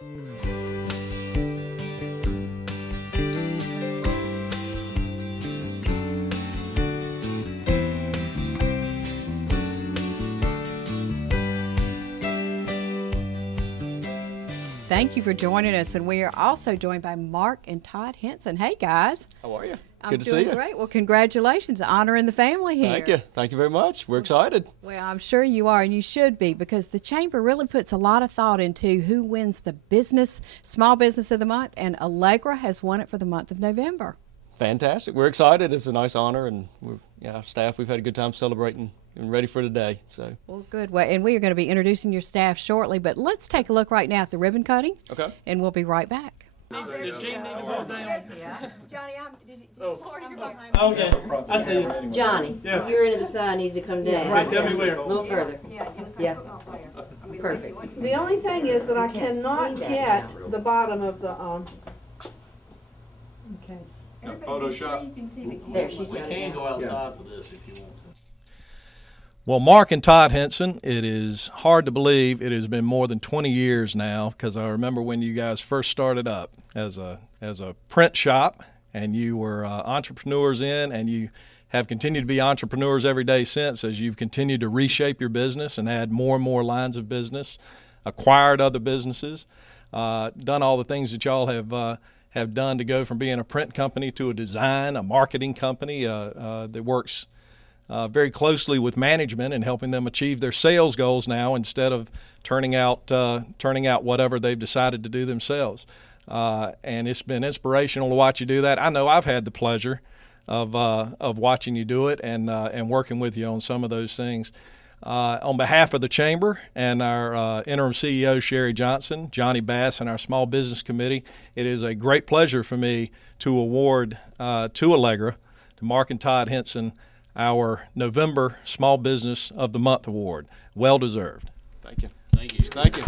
Thank you for joining us, and we are also joined by Mark and Todd Henson. Hey, guys. How are you? Good to see you. I'm doing great. Well, congratulations. Honoring the family here. Thank you. Thank you very much. We're excited. Well, I'm sure you are, and you should be, because the Chamber really puts a lot of thought into who wins the Small Business of the Month, and Allegra has won it for the month of November. Fantastic. We're excited. It's a nice honor, and our staff, we've had a good time celebrating and ready for today. So. Well, good. Well, and we are going to be introducing your staff shortly, but let's take a look right now at the ribbon cutting. Okay. And we'll be right back. Does Gene need to vote down? Yes, Johnny, Okay. I see you. Johnny, Yes. your end of the sign needs to come down. Right, everywhere. A little further. Yeah. Perfect. The only thing is that I cannot get the bottom of the, okay. Photoshop. There, she's We got can it. go outside for this if you want to. Well, Mark and Todd Henson, it is hard to believe it has been more than 20 years now, because I remember when you guys first started up as a print shop, and you were entrepreneurs and you have continued to be entrepreneurs every day since, as you've continued to reshape your business and add more and more lines of business, acquired other businesses, done all the things that y'all have done to go from being a print company to a marketing company that works very closely with management and helping them achieve their sales goals now, instead of turning out whatever they've decided to do themselves. And it's been inspirational to watch you do that. I know I've had the pleasure of watching you do it and working with you on some of those things. On behalf of the Chamber and our interim CEO, Sherry Johnson, Johnny Bass, and our Small Business Committee, it is a great pleasure for me to award to Allegra, to Mark and Todd Henson, our November Small Business of the Month Award. Well deserved. Thank you. Thank you. Thank you.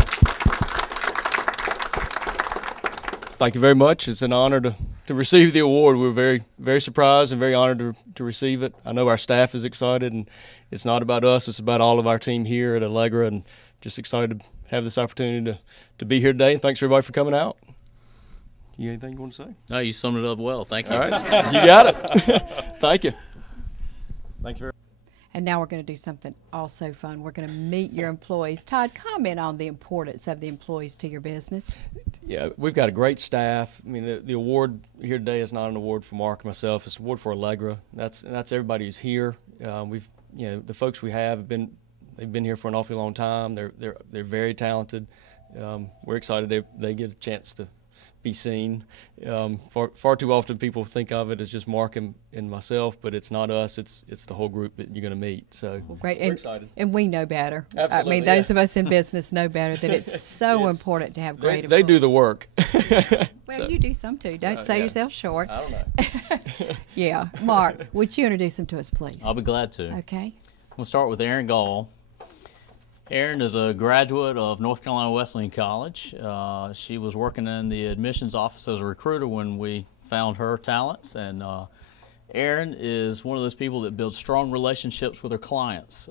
Thank you very much. It's an honor to receive the award. We're very, very surprised and very honored to receive it. I know our staff is excited, and it's not about us. It's about all of our team here at Allegra, and just excited to have this opportunity to be here today. And thanks everybody for coming out. You anything you want to say? No, you summed it up well. Thank you. All right. You got it. Thank you. Thank you very much. And now we're going to do something also fun. We're going to meet your employees. Todd, comment on the importance of the employees to your business. Yeah, we've got a great staff. I mean, the award here today is not an award for Mark and myself. It's an award for Allegra. That's everybody who's here. The folks we have they've been here for an awfully long time. They're very talented. We're excited they get a chance to be seen. Far too often people think of it as just Mark and myself, but it's not us. It's the whole group that you're going to meet. So great. We're excited. And we know better. Absolutely, I mean, those of us in business know better that it's so important to have great They do employees. the work. Well, So, you do some too. Don't sell yeah. yourself short. I don't know. Yeah. Mark, would you introduce them to us, please? I'll be glad to. Okay. We'll start with Erin Gall. Erin is a graduate of North Carolina Wesleyan College. She was working in the admissions office as a recruiter when we found her talents. And Erin is one of those people that builds strong relationships with her clients,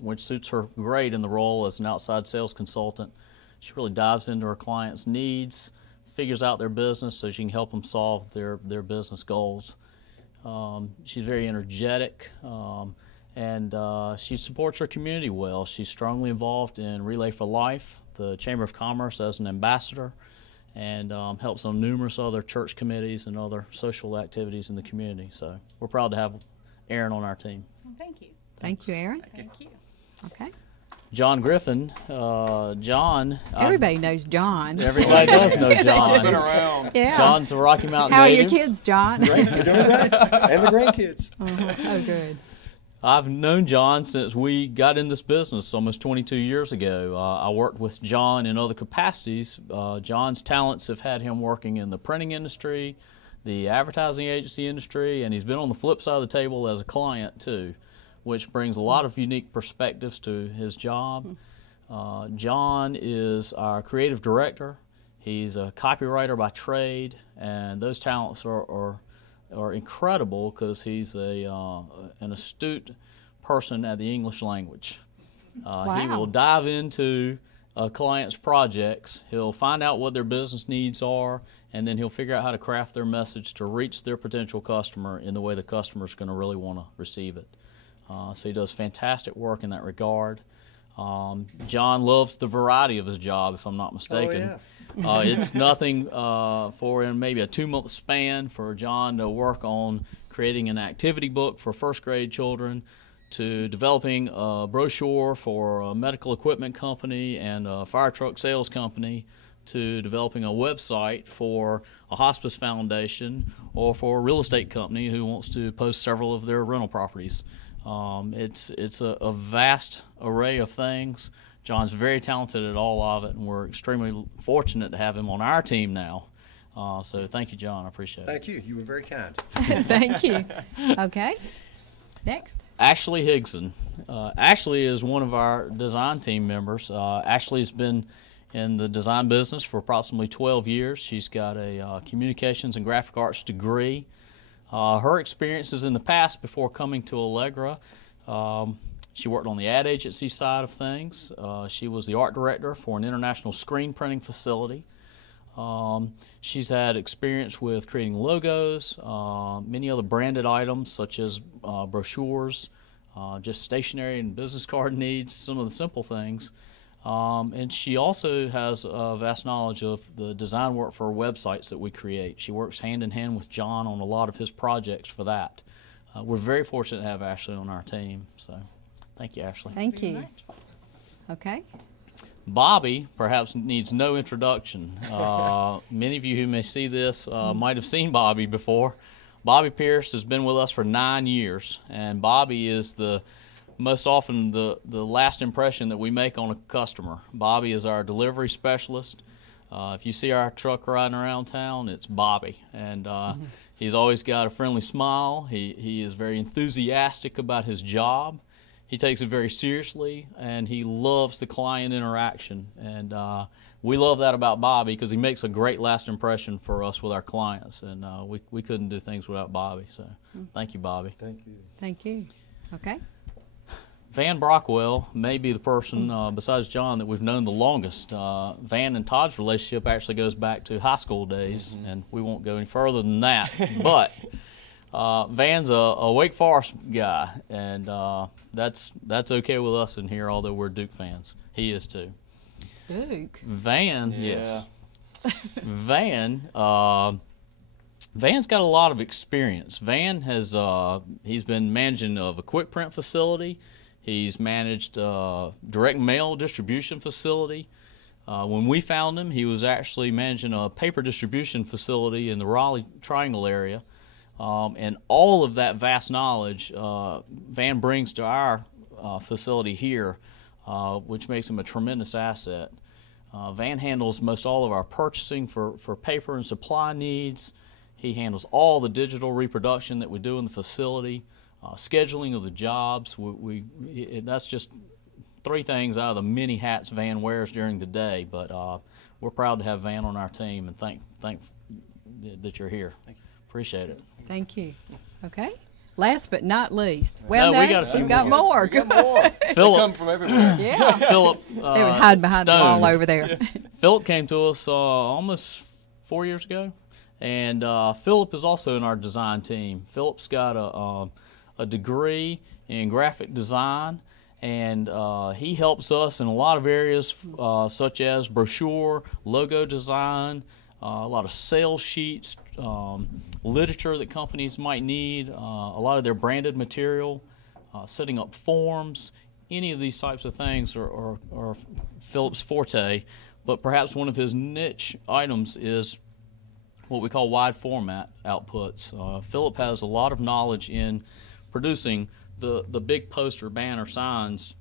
which suits her great in the role as an outside sales consultant. She really dives into her clients' needs, figures out their business so she can help them solve their business goals. She's very energetic. And she supports her community well. She's strongly involved in Relay for Life, the Chamber of Commerce, as an ambassador, and helps on numerous other church committees and other social activities in the community. So we're proud to have Erin on our team. Well, thank you. Thank you, Erin. Thank you. Okay. John Griffin. John. Everybody knows John. Everybody does know John. He's been around. Yeah. John's a Rocky Mountain How native. are your kids, John? Great. You're doing great. And the grandkids. Oh, good. I've known John since we got in this business almost 22 years ago. I worked with John in other capacities. John's talents have had him working in the printing industry, the advertising agency industry, and he's been on the flip side of the table as a client too, which brings a lot of unique perspectives to his job. John is our creative director. He's a copywriter by trade, and those talents are incredible because he's an astute person at the English language. Wow. He will dive into a client's projects. He'll find out what their business needs are, and then he'll figure out how to craft their message to reach their potential customer in the way the customer's going to really want to receive it. So he does fantastic work in that regard. John loves the variety of his job, if I'm not mistaken. Oh, yeah. It's nothing for in maybe a 2-month span for John to work on creating an activity book for first grade children, to developing a brochure for a medical equipment company and a fire truck sales company, to developing a website for a hospice foundation or for a real estate company who wants to post several of their rental properties. It's a vast array of things. John's very talented at all of it, and we're extremely fortunate to have him on our team now. So thank you, John. I appreciate it. Thank you. You were very kind. Thank you. Okay. Next. Ashley Higson. Ashley is one of our design team members. Ashley's been in the design business for approximately 12 years. She's got a communications and graphic arts degree. Her experiences in the past before coming to Allegra, she worked on the ad agency side of things. She was the art director for an international screen printing facility. She's had experience with creating logos, many other branded items such as brochures, just stationery and business card needs, some of the simple things. And she also has a vast knowledge of the design work for websites that we create. She works hand in hand with John on a lot of his projects for that. We're very fortunate to have Ashley on our team. So thank you, Ashley. Thank you. Okay. Bobby perhaps needs no introduction. Many of you who may see this might have seen Bobby before. Bobby Pierce has been with us for 9 years, and Bobby is most often the last impression that we make on a customer. Bobby is our delivery specialist. If you see our truck riding around town, it's Bobby, and he's always got a friendly smile. He is very enthusiastic about his job. He takes it very seriously, and he loves the client interaction. And we love that about Bobby because he makes a great last impression for us with our clients. And we couldn't do things without Bobby. So thank you, Bobby. Thank you. Thank you. Okay. Van Brockwell may be the person, besides John, that we've known the longest. Van and Todd's relationship actually goes back to high school days, and we won't go any further than that. But Van's a Wake Forest guy, and that's okay with us in here, although we're Duke fans. He is too. Duke. Van, Yeah. yes. Van's got a lot of experience. Van has he's been managing of a quick print facility. He's managed a direct mail distribution facility. When we found him, he was actually managing a paper distribution facility in the Raleigh Triangle area. And all of that vast knowledge Van brings to our facility here, which makes him a tremendous asset. Van handles most all of our purchasing for paper and supply needs. He handles all the digital reproduction that we do in the facility, scheduling of the jobs. That's just 3 things out of the many hats Van wears during the day. But we're proud to have Van on our team, and thank that you're here. Thank you. Appreciate it. Thank you. Okay. Last but not least. Well, No, no, we got a few we've got more. more. We got more. They Philip. come from everywhere. Yeah. Philip They were hiding behind the Stone. wall over there. Philip came to us almost 4 years ago, and Philip is also in our design team. Philip's got a degree in graphic design, and he helps us in a lot of areas such as brochure, logo design, a lot of sales sheets, literature that companies might need, a lot of their branded material, setting up forms. Any of these types of things are Philip's forte, but perhaps one of his niche items is what we call wide format outputs. Philip has a lot of knowledge in producing the big poster, banner, signs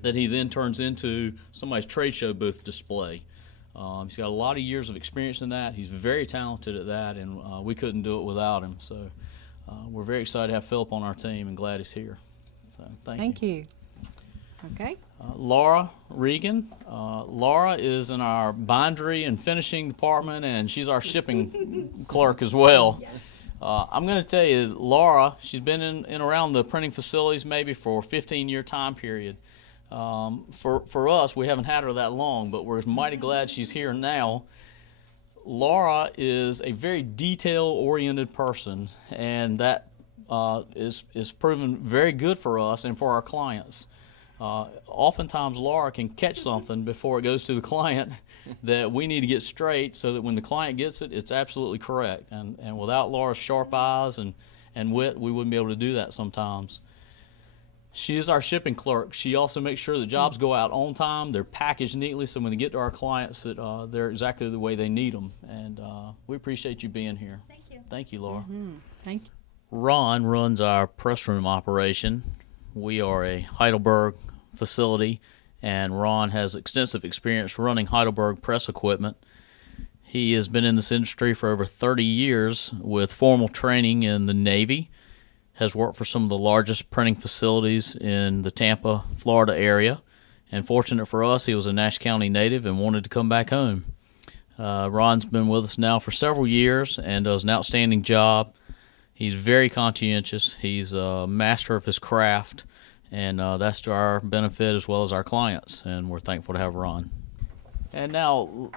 that he then turns into somebody's trade show booth display. He's got a lot of years of experience in that. He's very talented at that, and we couldn't do it without him. So we're very excited to have Philip on our team and glad he's here. So thank you. Okay. Laura Regan. Laura is in our bindery and finishing department, and she's our shipping clerk as well. I'm going to tell you, Laura, she's been in around the printing facilities maybe for a 15-year time period. For us, we haven't had her that long, but we're mighty glad she's here now. Laura is a very detail-oriented person, and that is proven very good for us and for our clients. Oftentimes, Laura can catch something before it goes to the client that we need to get straight so that when the client gets it, it's absolutely correct. And without Laura's sharp eyes and wit, we wouldn't be able to do that sometimes. She is our shipping clerk. She also makes sure the jobs go out on time, they're packaged neatly, so when they get to our clients, that they're exactly the way they need them. And we appreciate you being here. Thank you. Thank you, Laura. Thank you. Ron runs our press room operation. We are a Heidelberg facility, and Ron has extensive experience running Heidelberg press equipment. He has been in this industry for over 30 years with formal training in the Navy, has worked for some of the largest printing facilities in the Tampa, Florida area, and fortunate for us, he was a Nash County native and wanted to come back home. Ron's been with us now for several years and does an outstanding job. He's very conscientious. He's a master of his craft, and that's to our benefit as well as our clients, and we're thankful to have Ron. And now,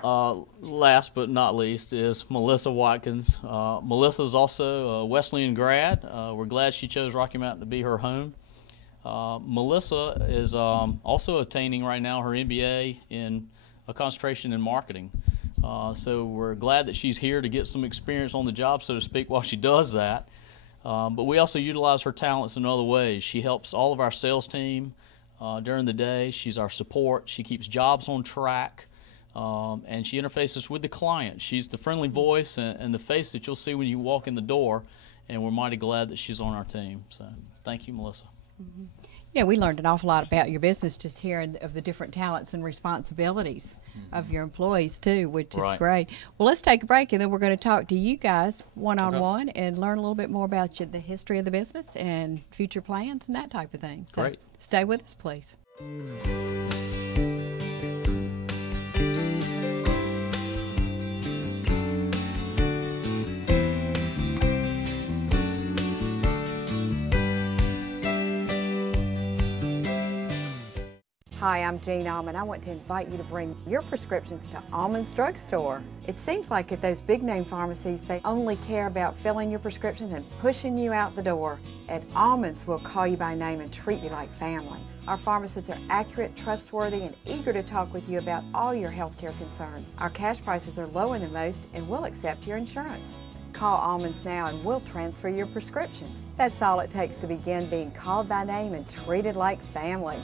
last but not least, is Melissa Watkins. Melissa is also a Wesleyan grad. We're glad she chose Rocky Mountain to be her home. Melissa is also attaining right now her MBA in a concentration in marketing. So we're glad that she's here to get some experience on the job, so to speak, while she does that. But we also utilize her talents in other ways. She helps all of our sales team during the day. She's our support. She keeps jobs on track. And she interfaces with the client. She's the friendly voice and the face that you'll see when you walk in the door, and we're mighty glad that she's on our team. So thank you, Melissa. Yeah, we learned an awful lot about your business just hearing of the different talents and responsibilities of your employees too, which is great. Well, let's take a break, and then we're going to talk to you guys one-on-one and learn a little bit more about the history of the business and future plans and that type of thing. So Great. Stay with us, please. Hi, I'm Jean Almond. I want to invite you to bring your prescriptions to Almond's Drugstore. It seems like at those big name pharmacies, they only care about filling your prescriptions and pushing you out the door. At Almond's, we'll call you by name and treat you like family. Our pharmacists are accurate, trustworthy, and eager to talk with you about all your healthcare concerns. Our cash prices are lower than most, and we'll accept your insurance. Call Almonds now and we'll transfer your prescriptions. That's all it takes to begin being called by name and treated like family.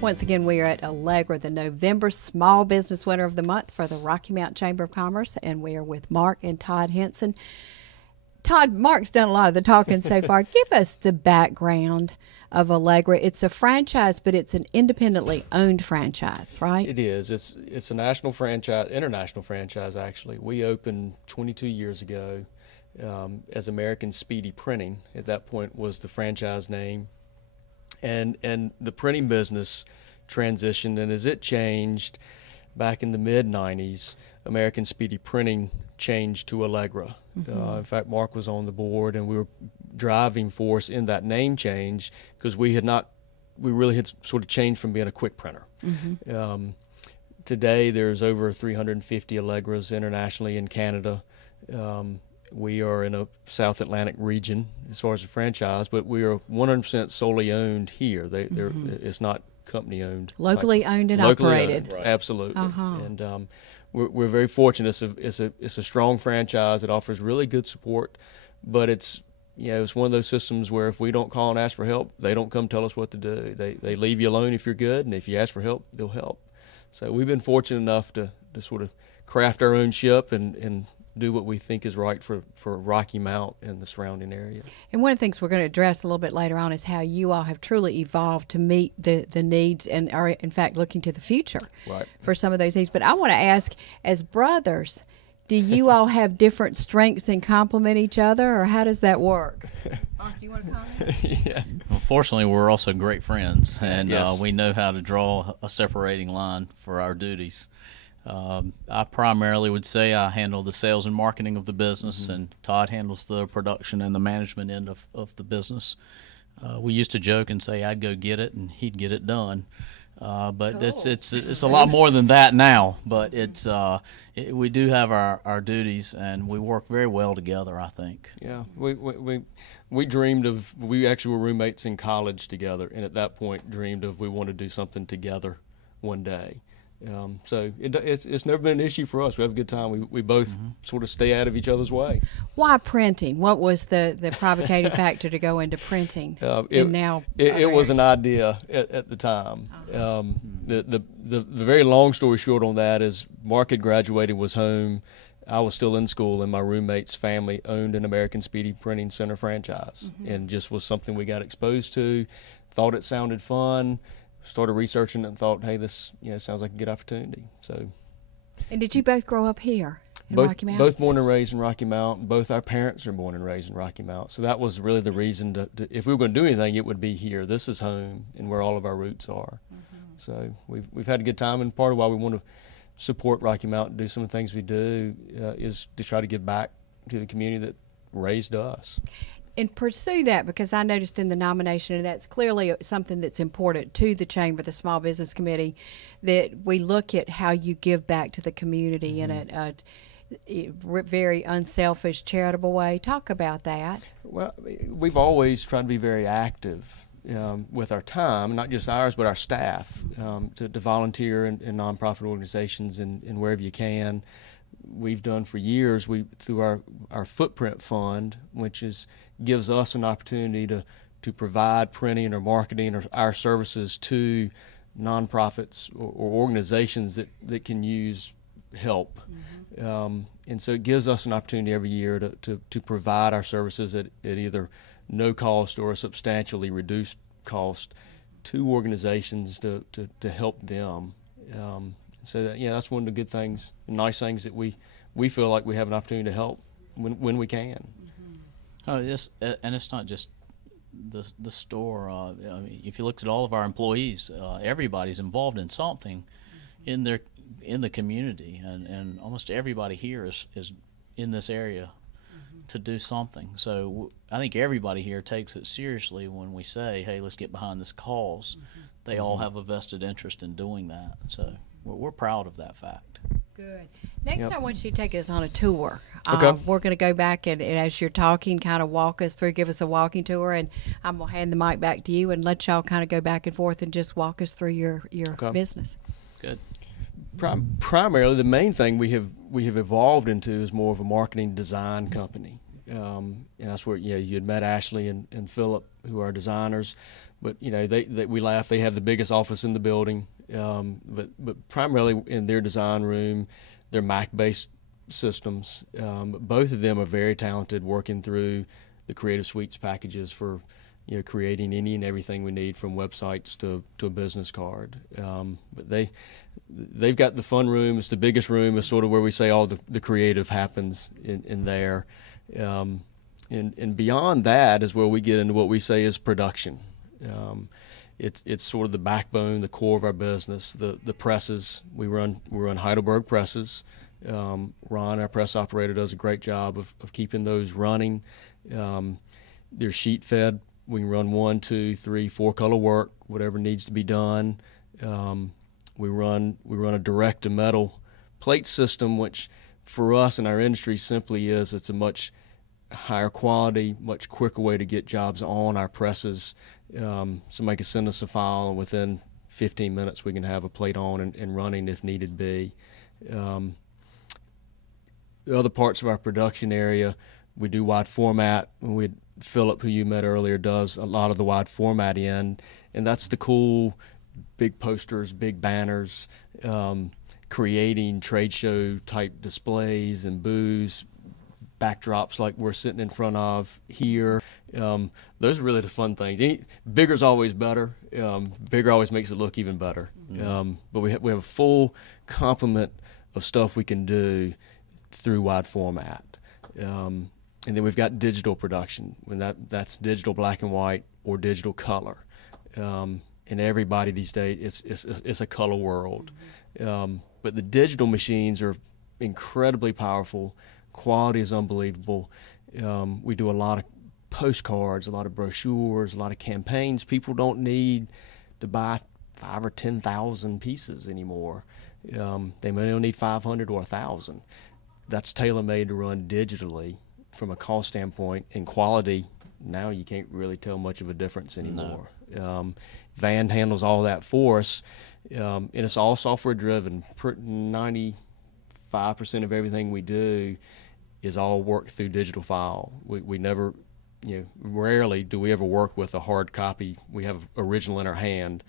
Once again, we are at Allegra, the November Small Business Winner of the Month for the Rocky Mountain Chamber of Commerce, and we are with Mark and Todd Henson. Todd, Mark's done a lot of the talking so far. Give us the background of Allegra. It's a franchise, but it's an independently owned franchise, right? It is. It's a national franchise, international franchise, actually. We opened 22 years ago as American Speedy Printing. At that point was the franchise name. And the printing business transitioned, and as it changed back in the mid-90s, American Speedy Printing changed to Allegra. In fact, Mark was on the board, and we were driving force in that name change because we really had sort of changed from being a quick printer. Today, there's over 350 Allegras internationally in Canada. We are in a South Atlantic region as far as the franchise, but we are 100% solely owned here. It's not company owned. Locally owned and operated. Right. Absolutely. And we're very fortunate. It's a strong franchise. It offers really good support, but it's one of those systems where if we don't call and ask for help, they don't come tell us what to do. They leave you alone if you're good, and if you ask for help, they'll help. So we've been fortunate enough to sort of craft our own ship and do what we think is right for Rocky Mount and the surrounding area. And one of the things we're going to address a little bit later on is how you all have truly evolved to meet the needs and are, in fact, looking to the future for some of those needs. But I want to ask, as brothers, Do you all have different strengths and complement each other, or how does that work? Mark, you want to comment? Yeah. Unfortunately, we're also great friends, and Yes. we know how to draw a separating line for our duties. I primarily would say I handle the sales and marketing of the business, and Todd handles the production and the management end of the business. We used to joke and say I'd go get it and he'd get it done. But Cool. it's a lot more than that now. But we do have our duties, and we work very well together, I think. Yeah, we dreamed of, we actually were roommates in college together, and at that point dreamed of we want to do something together one day. So it's never been an issue for us. We have a good time. We both sort of stay out of each other's way. Why printing? What was the provocating factor to go into printing? It was an idea at the time. The very long story short on that is Mark had graduated, was home. I was still in school, and my roommate's family owned an American Speedy Printing Center franchise, and just was something we got exposed to. Thought it sounded fun. Started researching it and thought, hey, this sounds like a good opportunity. So. And did you both grow up here in Rocky Mount? Both born and raised in Rocky Mount. Both our parents are born and raised in Rocky Mount. So that was really the reason to if we were going to do anything, it would be here. This is home and where all of our roots are. So we've had a good time, and part of why we want to support Rocky Mount and do some of the things we do is to try to give back to the community that raised us. And pursue that, because I noticed in the nomination, and that's clearly something that's important to the Chamber, the Small Business Committee, that we look at how you give back to the community in a very unselfish, charitable way. Talk about that. Well, we've always tried to be very active with our time, not just ours, but our staff, to volunteer in nonprofit organizations and wherever you can. We've done for years, through our footprint fund, which gives us an opportunity to provide printing or marketing or our services to nonprofits or organizations that can use help. And so it gives us an opportunity every year to provide our services at either no cost or a substantially reduced cost to organizations to help them. So that's one of the good things, nice things that we feel like we have an opportunity to help when we can. And it's not just the store. I mean, if you looked at all of our employees, everybody's involved in something in the community, and almost everybody here is in this area to do something. So I think everybody here takes it seriously when we say, hey, let's get behind this cause. They all have a vested interest in doing that. So we're proud of that fact. Good. Next time I want you to take us on a tour. Okay. We're going to go back and as you're talking, kind of walk us through, give us a walking tour, and I'm going to hand the mic back to you and let y'all kind of go back and forth and just walk us through your business. Good. Primarily, the main thing we have evolved into is more of a marketing design company, and that's where you had met Ashley and Philip, who are designers, but we laugh, they have the biggest office in the building, but primarily in their design room, they're Mac-based systems. Both of them are very talented, working through the Creative Suites packages for creating any and everything we need, from websites to a business card. But they've got the fun room. It's the biggest room. It's sort of where we say all the creative happens in there. And beyond that is where we get into what we say is production. It's sort of the backbone, the core of our business. The presses, we run Heidelberg presses. Ron, our press operator, does a great job of keeping those running. They're sheet fed. We can run 1, 2, 3, 4 color work, whatever needs to be done. We run a direct to metal plate system, which for us in our industry simply it's a much higher quality, much quicker way to get jobs on our presses. Somebody can send us a file, and within 15 minutes we can have a plate on and running if needed be. The other parts of our production area, we do wide format. Philip, who you met earlier, does a lot of the wide format and that's the cool big posters, big banners, creating trade show type displays and booths, backdrops like we're sitting in front of here. Those are really the fun things. Bigger's always better. Bigger always makes it look even better. But we have a full complement of stuff we can do through wide format. And then we've got digital production, when that's digital black and white or digital color. And everybody these days, it's a color world. But the digital machines are incredibly powerful. Quality is unbelievable. We do a lot of postcards, a lot of brochures, a lot of campaigns. People don't need to buy 5,000 or 10,000 pieces anymore. They may only need 500 or 1,000. That's tailor-made to run digitally. From a cost standpoint and quality, now you can't really tell much of a difference anymore. No. Van handles all that for us, and it's all software driven. 95% of everything we do is all worked through digital file. We never, rarely do we ever work with a hard copy. We have original in our hand.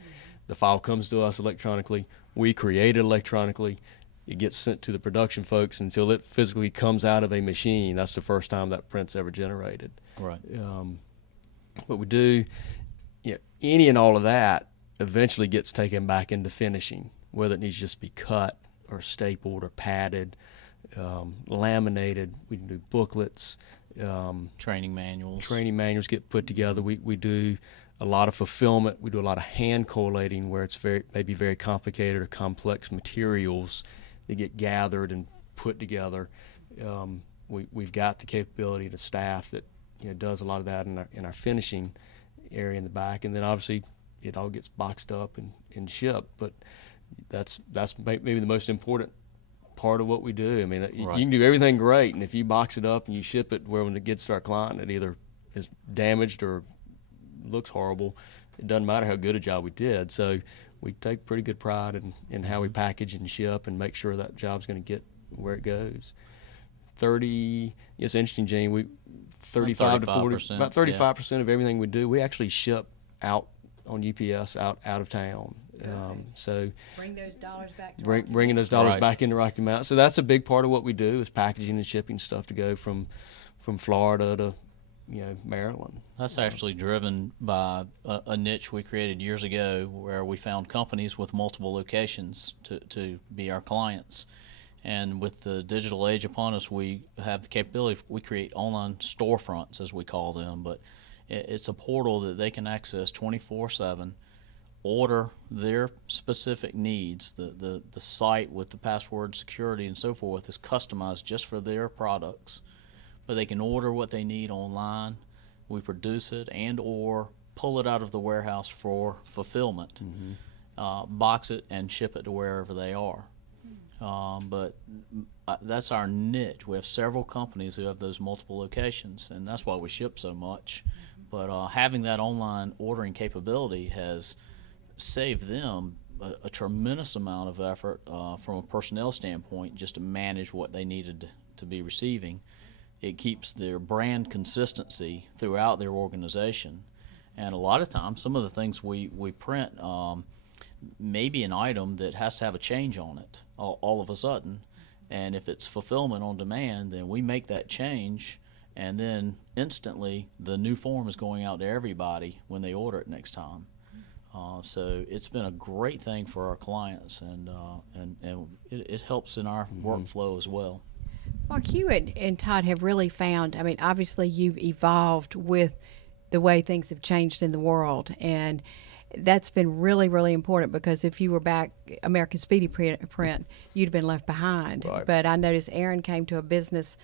The file comes to us electronically. We create it electronically. It gets sent to the production folks until it physically comes out of a machine. That's the first time that print's ever generated. Right. But we do, any and all of that eventually gets taken back into finishing, whether it needs to just be cut or stapled or padded, laminated. We can do booklets. Training manuals. Training manuals get put together. We do a lot of fulfillment. We do a lot of hand collating where it's maybe very complicated or complex materials that get gathered and put together. We've got the capability to staff that does a lot of that in our finishing area in the back, and then obviously it all gets boxed up and shipped. But that's maybe the most important part of what we do. I mean, right. You can do everything great, and if you box it up and you ship it, when it gets to our client, it either is damaged or looks horrible. It doesn't matter how good a job we did. So we take pretty good pride in how we package and ship and make sure that job's going to get where it goes. It's interesting, Gene. 35 to 40, about 35% of everything we do, we actually ship out on UPS out of town. So bring those dollars back. Bringing those dollars back into Rocky Mount. So that's a big part of what we do is packaging and shipping stuff to go from Florida to Maryland. That's actually driven by a niche we created years ago where we found companies with multiple locations to be our clients. And with the digital age upon us, we have the capability, we create online storefronts, as we call them, but it's a portal that they can access 24/7, order their specific needs. The site with the password security and so forth is customized just for their products. But they can order what they need online. We produce it and or pull it out of the warehouse for fulfillment, box it and ship it to wherever they are. But that's our niche. We have several companies who have those multiple locations, and that's why we ship so much. But having that online ordering capability has saved them a tremendous amount of effort from a personnel standpoint just to manage what they needed to be receiving. It keeps their brand consistency throughout their organization. And a lot of times, some of the things we print may be an item that has to have a change on it all of a sudden. And if it's fulfillment on demand, then we make that change, and then instantly the new form is going out to everybody when they order it next time. So it's been a great thing for our clients, and it helps in our workflow as well. Mark, you and Todd have really found, I mean, obviously you've evolved with the way things have changed in the world, and that's been really, really important, because if you were back American Speedy print, you'd have been left behind. Right. But I noticed Erin came to a business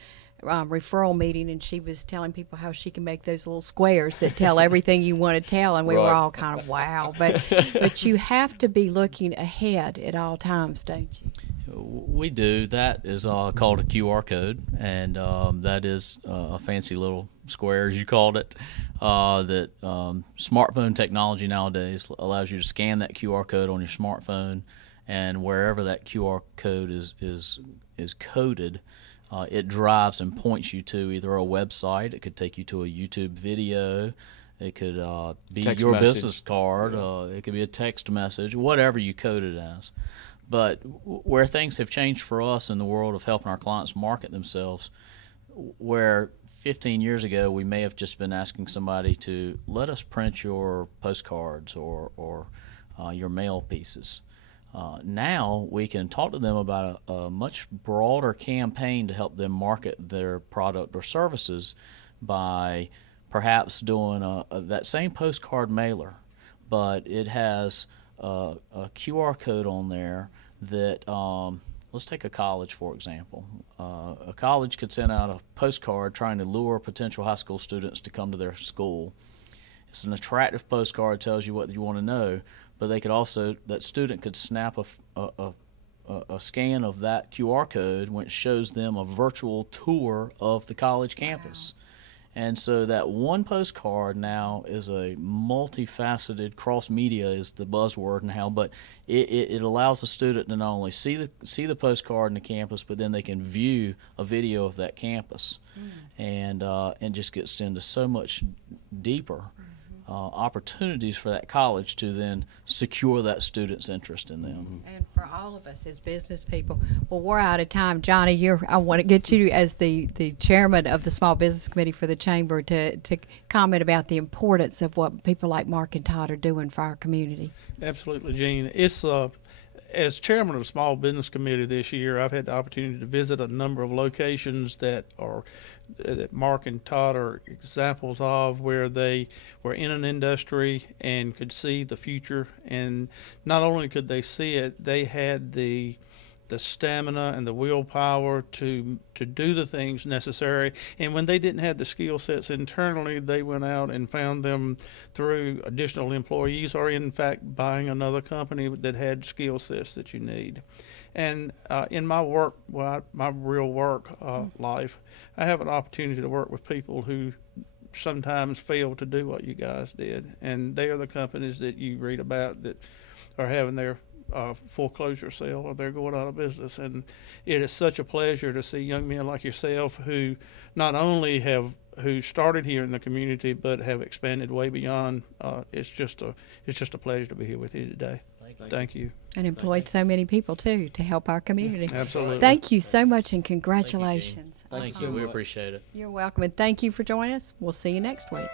referral meeting, and she was telling people how she can make those little squares that tell everything you want to tell, and we were all kind of wow. But you have to be looking ahead at all times, don't you? We do. That is called a QR code, and that is a fancy little square, as you called it, that smartphone technology nowadays allows you to scan that QR code on your smartphone, and wherever that QR code is coded, it drives and points you to either a website. It could take you to a YouTube video. It could be text your message. business card. It could be a text message, whatever you code it as. But where things have changed for us in the world of helping our clients market themselves, where 15 years ago we may have just been asking somebody to let us print your postcards or your mail pieces. Now we can talk to them about a much broader campaign to help them market their product or services by perhaps doing that same postcard mailer, but it has a QR code on there that, let's take a college for example. A college could send out a postcard trying to lure potential high school students to come to their school. It's an attractive postcard, tells you what you want to know, but they could also, that student could snap a scan of that QR code, which shows them a virtual tour of the college campus. And so that one postcard now is a multifaceted, cross-media is the buzzword now, but it allows the student to not only see the postcard in the campus, but then they can view a video of that campus, and just gets into so much deeper opportunities for that college to then secure that student's interest in them. And for all of us as business people, well, we're out of time. Johnny, I want to get you as the chairman of the Small Business Committee for the Chamber to comment about the importance of what people like Mark and Todd are doing for our community. Absolutely, Jean. It's as chairman of the Small Business Committee this year, I've had the opportunity to visit a number of locations that Mark and Todd are examples of, where they were in an industry and could see the future. And not only could they see it, they had the stamina and the willpower to do the things necessary. And when they didn't have the skill sets internally, they went out and found them through additional employees, or in fact buying another company that had skill sets that you need. And in my work, my real work life, I have an opportunity to work with people who sometimes fail to do what you guys did. And they are the companies that you read about that are having their foreclosure sale, or they're going out of business. And it is such a pleasure to see young men like yourself who not only who started here in the community but have expanded way beyond. It's just a pleasure to be here with you today. Thank you. And employed so many people too to help our community. Absolutely. Thank you so much, and congratulations. Thank you. We appreciate it. You're welcome, and thank you for joining us. We'll see you next week.